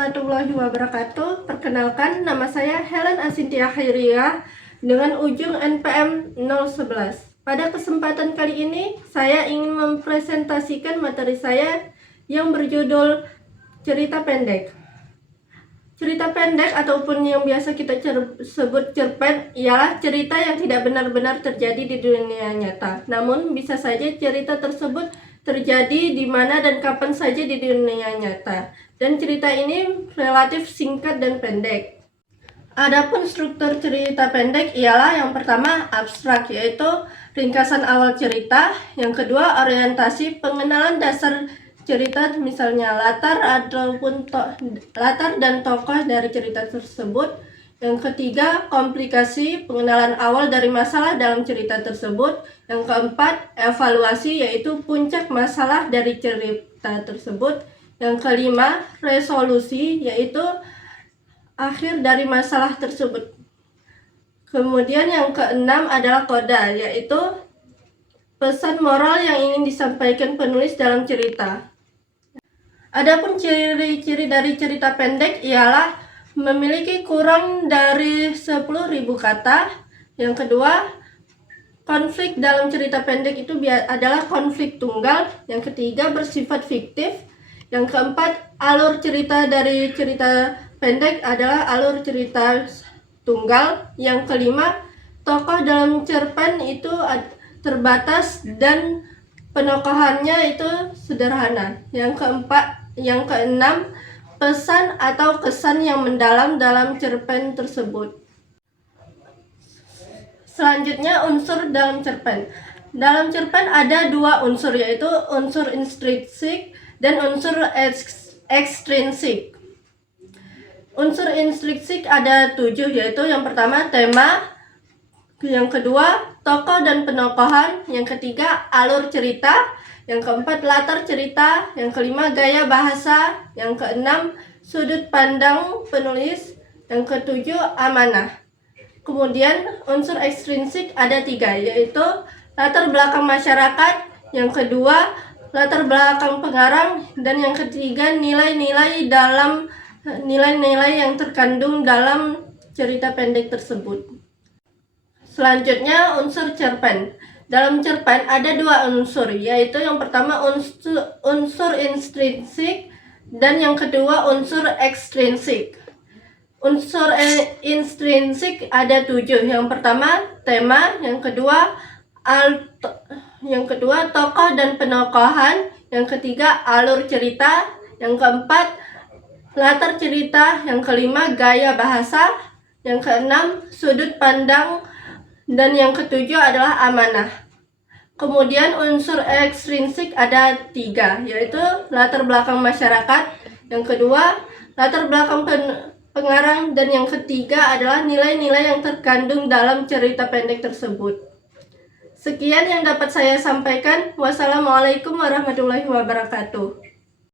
warahmatullahi wabarakatuh. Perkenalkan, nama saya Helen Asintia Khairiyah dengan ujung NPM 011. Pada kesempatan kali ini, saya ingin mempresentasikan materi saya yang berjudul cerita pendek. Cerita pendek ataupun yang biasa kita sebut cerpen ialah cerita yang tidak benar-benar terjadi di dunia nyata. Namun bisa saja cerita tersebut terjadi di mana dan kapan saja di dunia nyata. Dan cerita ini relatif singkat dan pendek. Adapun struktur cerita pendek ialah yang pertama abstrak, yaitu ringkasan awal cerita. Yang kedua orientasi, pengenalan dasar cerita, misalnya latar dan tokoh dari cerita tersebut. Yang ketiga komplikasi, pengenalan awal dari masalah dalam cerita tersebut. Yang keempat evaluasi, yaitu puncak masalah dari cerita tersebut. Yang kelima resolusi, yaitu akhir dari masalah tersebut. Kemudian yang keenam adalah koda, yaitu pesan moral yang ingin disampaikan penulis dalam cerita. Adapun ciri-ciri dari cerita pendek ialah memiliki kurang dari 10.000 kata. Yang kedua, konflik dalam cerita pendek itu adalah konflik tunggal. Yang ketiga, bersifat fiktif. Yang keempat, alur cerita dari cerita pendek adalah alur cerita tunggal. Yang kelima, tokoh dalam cerpen itu terbatas dan penokohannya itu sederhana. Yang keenam, pesan atau kesan yang mendalam dalam cerpen tersebut. Selanjutnya, unsur dalam cerpen. Dalam cerpen ada dua unsur, yaitu unsur intrinsik dan unsur ekstrinsik. Unsur intrinsik ada 7, yaitu yang pertama tema, yang kedua tokoh dan penokohan, yang ketiga alur cerita, yang keempat latar cerita, yang kelima gaya bahasa, yang keenam sudut pandang penulis, yang ketujuh amanah. Kemudian unsur ekstrinsik ada 3, yaitu latar belakang masyarakat, yang kedua latar belakang pengarang, dan yang ketiga nilai-nilai yang terkandung dalam cerita pendek tersebut. Selanjutnya unsur cerpen. Dalam cerpen ada 2 unsur, yaitu yang pertama unsur intrinsik dan yang kedua unsur ekstrinsik. Unsur intrinsik ada 7. Yang pertama tema, yang kedua tokoh dan penokohan, yang ketiga alur cerita, yang keempat latar cerita, yang kelima gaya bahasa, yang keenam sudut pandang, dan yang ketujuh adalah amanah. Kemudian unsur ekstrinsik ada 3, yaitu latar belakang masyarakat, yang kedua latar belakang pengarang, dan yang ketiga adalah nilai-nilai yang terkandung dalam cerita pendek tersebut. Sekian yang dapat saya sampaikan. Wassalamualaikum warahmatullahi wabarakatuh.